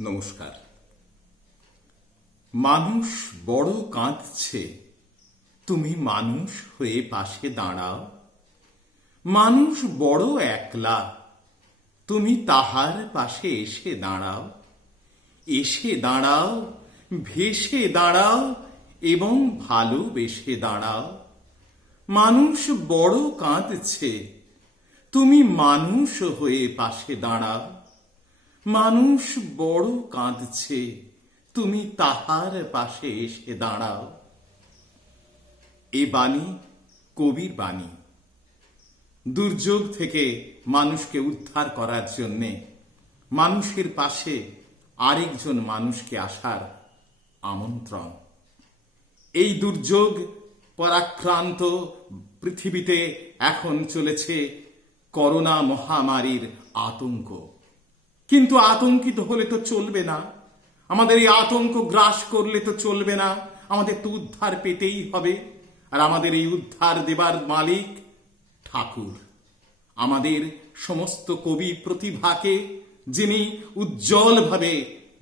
নমস্কার। মানুষ বড় কাঁদছে, তুমি মানুষ হয়ে পাশে দাঁড়াও। মানুষ বড় একলা, তুমি তাহার পাশে এসে দাঁড়াও। এসে দাঁড়াও, ভেসে দাঁড়াও এবং ভালোবেসে দাঁড়াও। মানুষ বড় কাঁদছে, তুমি মানুষ হয়ে পাশে দাঁড়াও। মানুষ বড় কাঁদছে। তুমি তাহার পাশে এসে দাঁড়াও। এ বাণী কবির বাণী। দুর্যোগ থেকে মানুষকে উদ্ধার করার জন্যে মানুষের পাশে আরেকজন মানুষকে আসার আমন্ত্রণ। এই দুর্যোগ পরাক্রান্ত পৃথিবীতে এখন চলেছে করোনা মহামারীর আতঙ্ক। কিন্তু আতঙ্কিত হলে তো চলবে না। আমাদের এই আতঙ্ক গ্রাস করলে তো চলবে না। আমাদের তো উদ্ধার পেতেই হবে। আর আমাদের এই উদ্ধার দেবার মালিক ঠাকুর। আমাদের সমস্ত কবি প্রতিভাকে যিনি উজ্জ্বলভাবে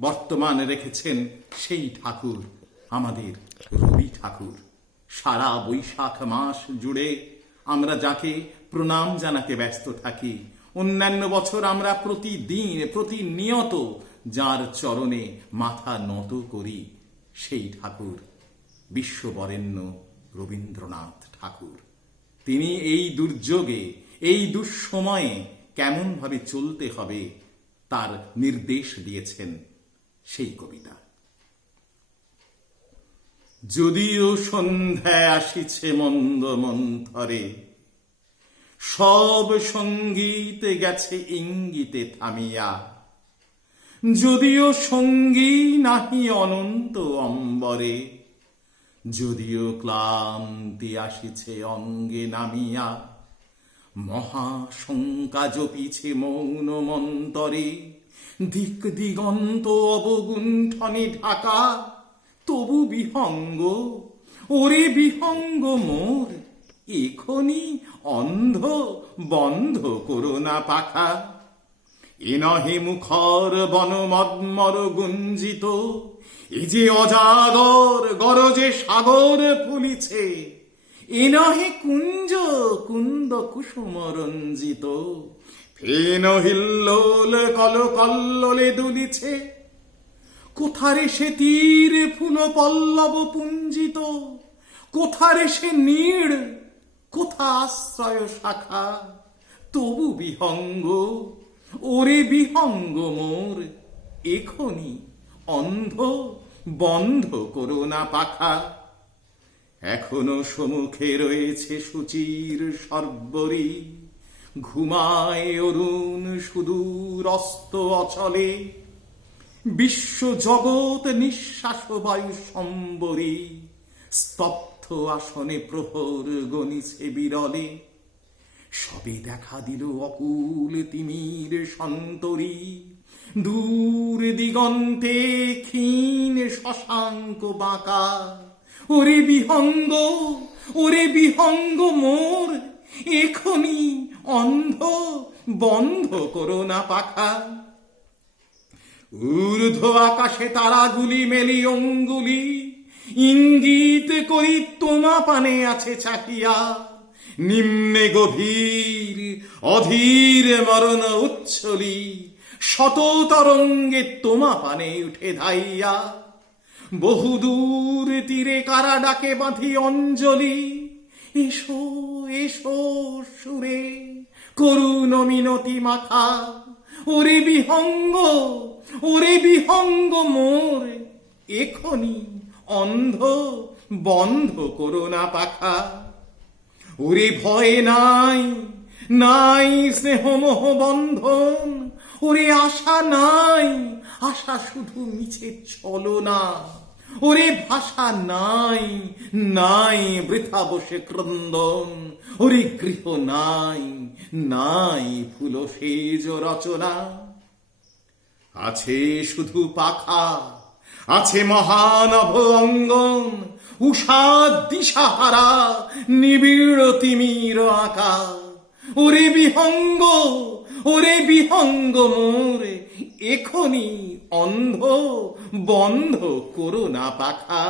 বর্তমান রেখেছেন, সেই ঠাকুর আমাদের রবি ঠাকুর। সারা বৈশাখ মাস জুড়ে আমরা যাকে প্রণাম জানাতে ব্যস্ত থাকি অন্যান্য বছর আমরা প্রতিদিন, প্রতিনিয়ত যার চরণে মাথা নত করি, সেই ঠাকুর, বিশ্ববরেণ্য রবীন্দ্রনাথ ঠাকুর। তিনি এই দুর্যোগে, এই দুঃসময়ে কেমনভাবে চলতে হবে তার নির্দেশ দিয়েছেন সেই কবিতা। যদিও সন্ধ্যায় আসিছে মন্দ মন্থরে সব সংগীত গেছে ইঙ্গিতে থামিয়া। যদিও সঙ্গী নাহি অনন্ত অম্বরে, যদিও ক্লান্তি আসিছে অঙ্গে নামিয়া, মহাশঙ্কা জপিছে মৌন মন্তরে, দিক দিগন্ত অবগুণ্ঠনে ঢাকা, তবু বিহঙ্গ, ওরে বিহঙ্গ মোর। এখনি অন্ধ বন্ধ করোনা পাখা। এ নহে মুখর বনমদ্মর গুঞ্জিত, এ যে অজাগর গরজে সাগর ফুলিছে, এ নহে কুঞ্জ কুন্দ কুসুম রঞ্জিত ফেন হিল্লোল কল কল্লোলে দুলিছে। কোথারে সে তীর ফুল পল্লব পুঞ্জিত, কোথারে সে নীড় কোথা আশ্রয় শাখা? তবু বিহঙ্গ, ওরে বিহঙ্গ মোর। এখনি অন্ধ, বন্ধ করো না পাখা। এখনও সম্মুখে রয়েছে সুচির সর্বরী। ঘুমায় অরুণ সুদূর অস্ত অচলে। বিশ্ব জগৎ নিঃশ্বাস বায়ু সম্বরী। স্তব্ধ আসনে প্রহর গণিছে বিরলে। সবে দেখা দিল অকুল তিমির সন্তরী। দূর দিগন্তে ক্ষীণ শশাঙ্ক বাঁকা। ওরে বিহঙ্গ ওরে বিহঙ্গ মোর, এখনি অন্ধ বন্ধ করো না পাখা। ঊর্ধ্ব আকাশে তারাগুলি মেলি অঙ্গুলি। ইঙ্গিত করি তোমা পানে আছে চাহিয়া। নিম্নে গভীর, অধীর মরণ উচ্ছলি শত তরঙ্গে তোমা পানে উঠে ধাইয়া। বহুদূর তীরে কারা ডাকে বাঁধি অঞ্জলি। এসো এসো সুরে, করুণ মিনতি মাখা। ওরে বিহঙ্গ ওরে বিহঙ্গ মোর এখনি অন্ধ বন্ধ করো না পাখা। ওরে ভয় নাই নাই স্নেহমোহ বন্ধন, ওরে আশা নাই, আশা শুধু মিছে চলো না। ওরে ভাষা নাই নাই বৃথা বসে ক্রন্দন, ওরে গৃহ নাই নাই ফুল সেজ রচনা। আছে শুধু পাখা। আছে মহানভ অঙ্গন উষা দিশাহারা, নিবিড় তিমির আঁকা ওরে বিহঙ্গ ওরে বিহঙ্গ মোরে এখনি অন্ধ বন্ধ করো না পাখা।